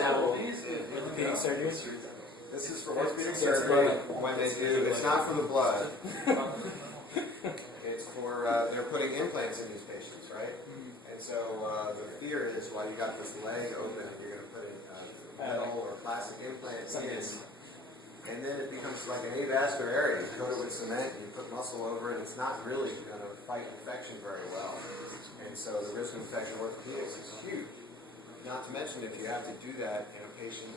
orthopedic surgery. This is for orthopedic surgery when they do, it's not for the blood. It's for, they're putting implants in these patients, right? And so the fear is while you got this leg open, you're going to put in metal or plastic implant in, and then it becomes like an avascular area. You coat it with cement, you put muscle over it, it's not really going to fight infection very well. And so the risk of infection in orthopedics is huge. Not to mention if you have to do that in a patient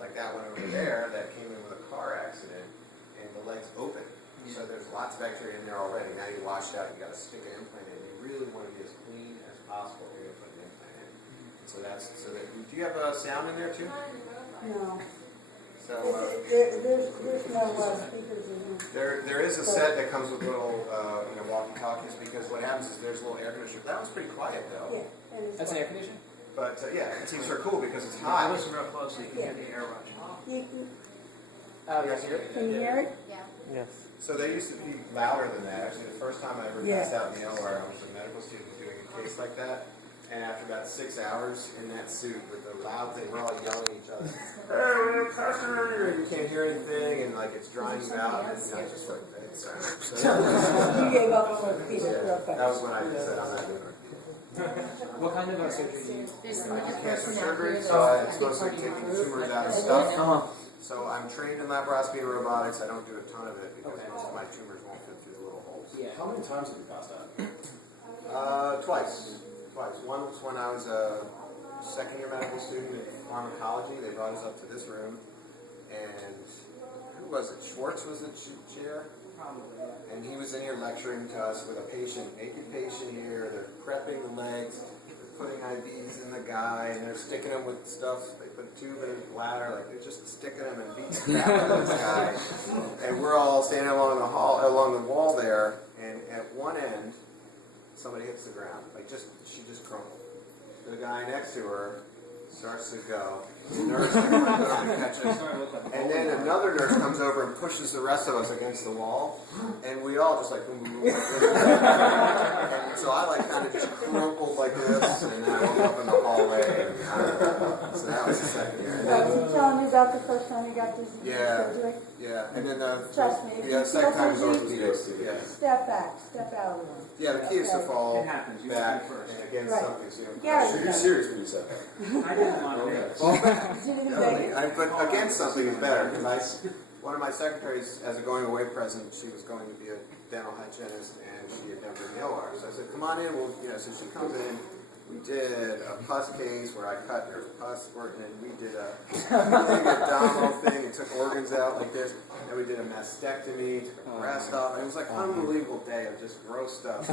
like that one over there that came in with a car accident and the leg's open. So there's lots of bacteria in there already. Now you wash it out, you got to stick an implant in. You really want to be as clean as possible if you're going to put an implant in. So that's, so that, do you have sound in there too? No. So There's no speakers in here. there is a set that comes with little walkie-talkies because what happens is there's a little air conditioner. That was pretty quiet though. Yeah. And it's That's an air conditioner? But yeah, it seems so cool because it's I hot. listen real close so you can hear the air rush. Oh, yes, sir. Can you hear it? Yes. So they used to be louder than that. Actually, the first time I ever passed out in the OR, I was a medical student doing a case like that. And after about 6 hours in that suit with the loud thing, we're all yelling at each other. Hey, we're pressure! You can't hear anything, and like it's drying you out. And I just like, it's, You gave up on orthopedics real fast. that was when I said, I'm not doing it. What kind of surgery do you There's I some do other cancer person out surgery, there so that's it's supposed to big take party tumors out of group. stuff. So I'm trained in laparoscopy and robotics. I don't do a ton of it because most of my tumors won't fit through the little holes. Yeah. How many times have you passed out? Twice. One was when I was a second-year medical student in pharmacology. They brought us up to this room, and who was it? Schwartz was the chair? Probably, yeah. And he was in here lecturing to us with a patient, naked patient here. They're prepping the legs. They're putting IVs in the guy, and they're sticking him with stuff. They put a tube in his bladder, like they're just sticking him and beating the crap out of this guy. And we're all standing along the wall there, and at one end, somebody hits the ground. She just crumpled. The guy next to her starts to go. The nurse comes over and catches. And then another nurse comes over and pushes the rest of us against the wall. And we all just like, boom, boom, boom. And so I like kind of just crumpled like this. And then I woke up in the hallway. And, so that was the second year. And then, Was he telling you about the first time you got this Yeah. surgery? yeah. And then Trust me. the second time was orthopedics. Yeah. Step back, step out of the room. Yeah, the key is to fall It happens. You back have to be first. and against Right. something. So you don't Gary. So you're serious when you said that? I didn't want to. fall back. Is it in No, Vegas? but against something is better because one of my secretaries, as a going away present, she was going to be a dental hygienist and she had never been in the OR. So I said, "Come on in." Well, so she comes in. We did a pus case where I cut her pus squirting, and we did a abdominal thing and took organs out like this. And we did a mastectomy, took a breast off. And it was like an unbelievable day of just gross stuff.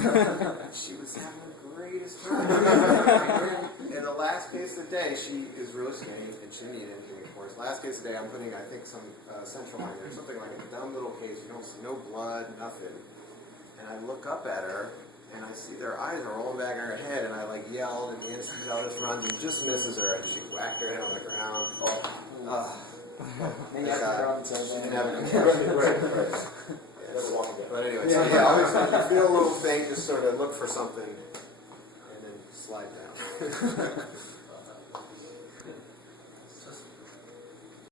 She was having the greatest time. And the last case of the day, she is really skinny and she didn't eat anything, of course. Last case of the day, I'm putting, I think, some central line there, something like a dumb little case. You don't see no blood, nothing. And I look up at her, and I see their eyes are rolling back in her head, and I like yelled, and the anesthesiologist runs and just misses her, and she whacked her head on the ground. Then you have to throw in She didn't surgery. have a concussion. Right. Never walk again. But anyway, so yeah, always if you feel a little faint, just sort of look for something, and then slide down.